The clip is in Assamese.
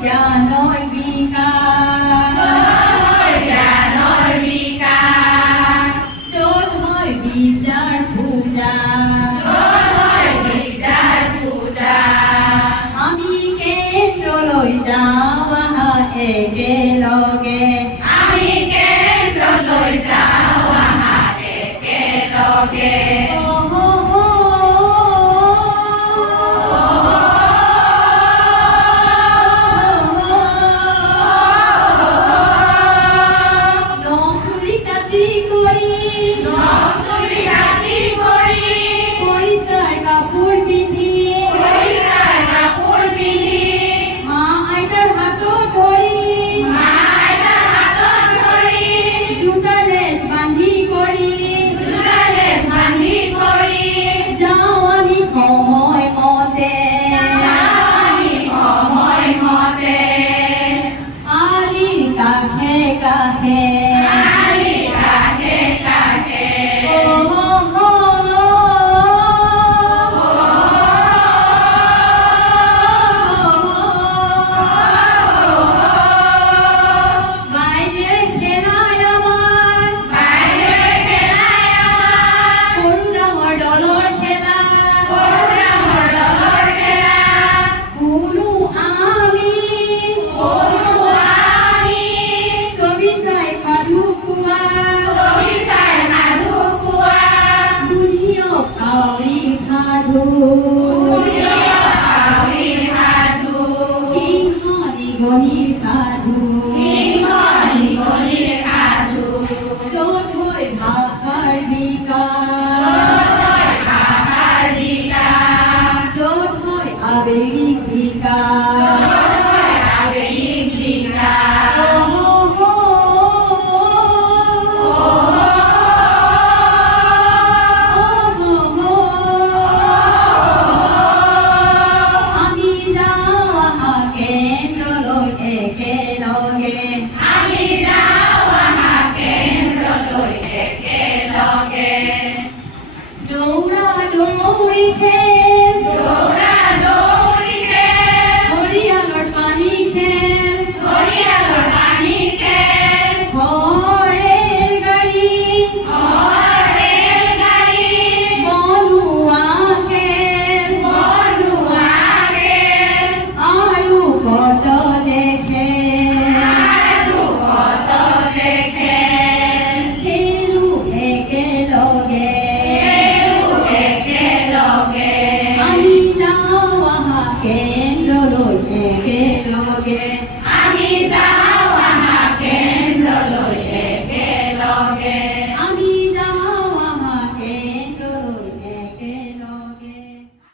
জ্ঞানৰ বিকাশ য'ত হয় বিদ্যাৰ পূজা আমি কেন্দ্ৰলৈ যাওঁ আহা একেলগে পৰিষ্কাৰ কাপোৰ পিন্ধি মা আইতাৰ হাতত ধৰি জোতা লেছ বান্ধি কৰি যাওঁ আমি সময়মতে আলিৰ কাষে কাষে গণিৰ সাধু য'ত হয় ভাষাৰ বিকাশ য'ত হয় আবেগিক বিকাশ আমি যাওঁ আহা কেন্দ্ৰলৈ একেলগে দৌৰা দৌৰি খেল ঘৰিয়ালৰ পানী খেল ৰেল গাড়ী বনোৱা খেল আৰু কত দেখে খেলো একেলগে আমি যাওঁ আহা